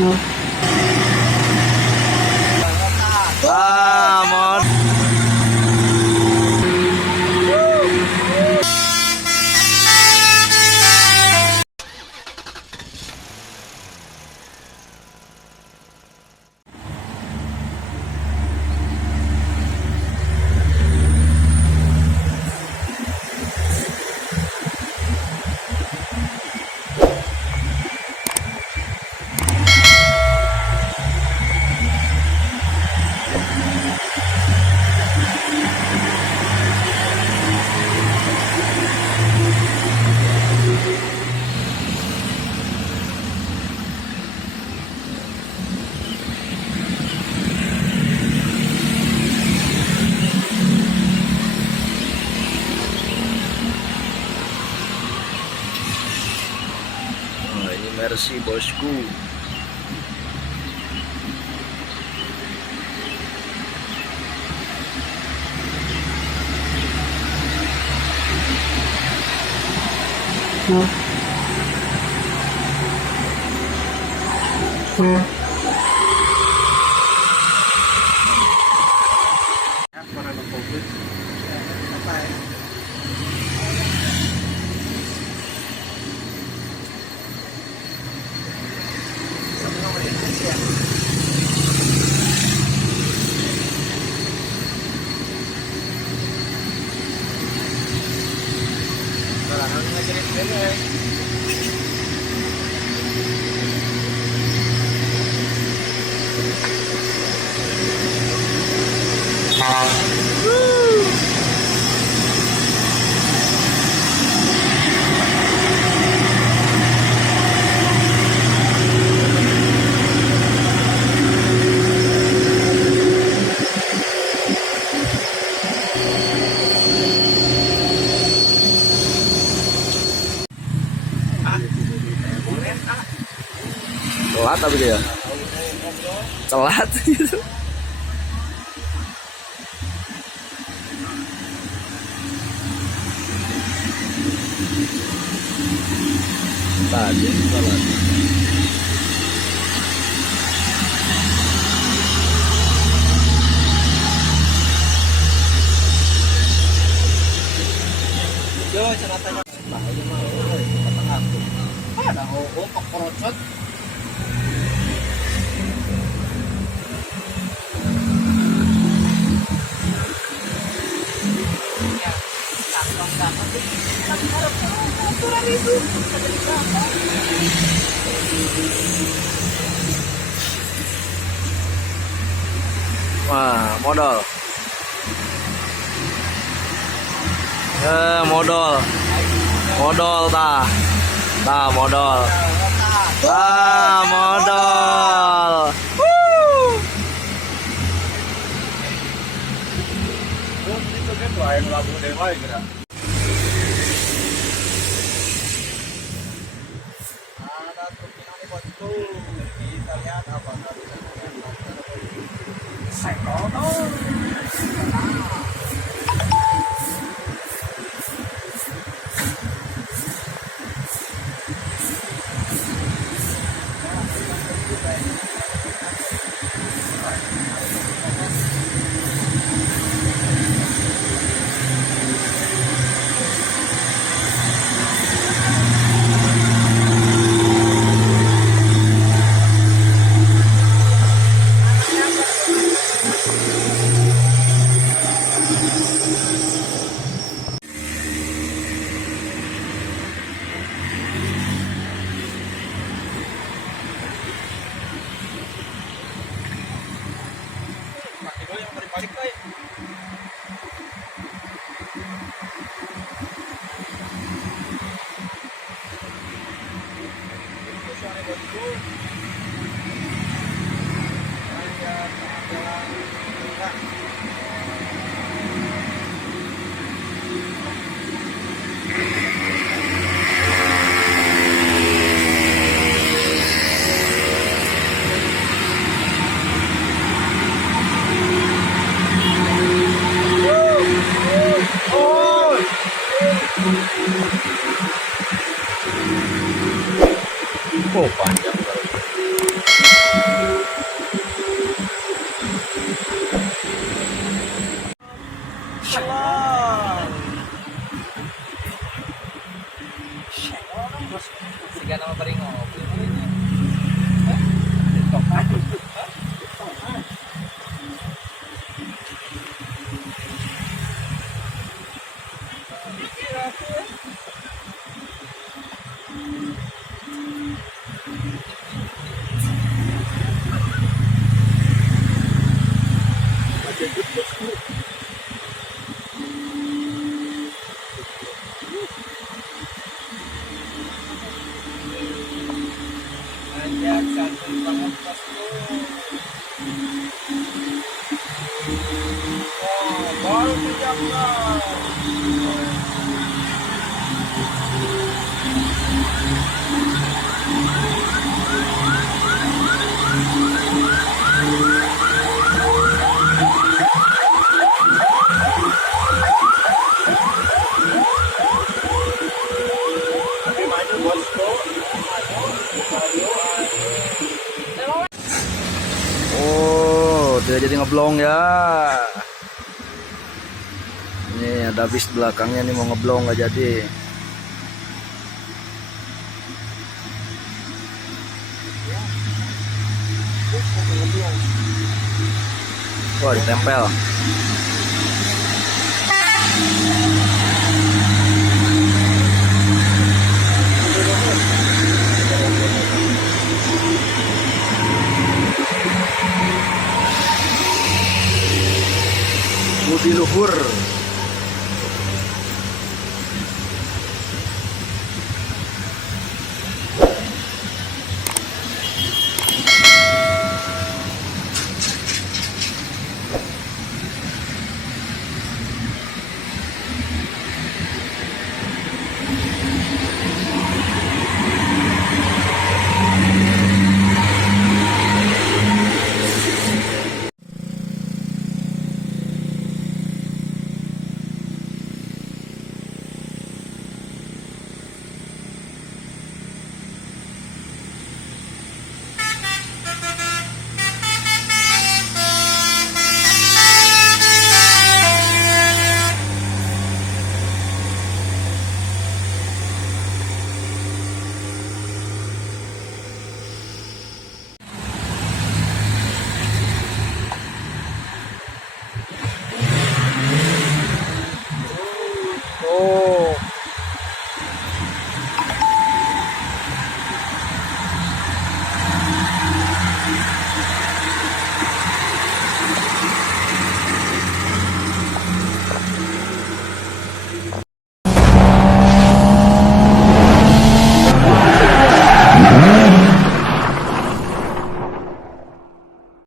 Vamos. Mercy bosku. Telat tapi dia telat gitu. Tadi telat. Yo, ceritanya bahaya mah euy, kata aku. Ada kok korocot. Wah, modal. Modal. Modal tah. Tah modal. Tah modal. Itu kan lain labu dewa ya. Ada truk ini bosku. Kita lihat apa tadi. Balik kay. Itu suara bosku. Saya jalan murah. Oh, panjang kali. Siga nama beringo. Ajak satu banget bosku. Oh, baru dijamkan. Oke, maju bosku. Oh, dia jadi ngeblong ya. Ini ada bis belakangnya nih mau ngeblong nggak jadi. Wah, ditempel. Budi luhur. Oh.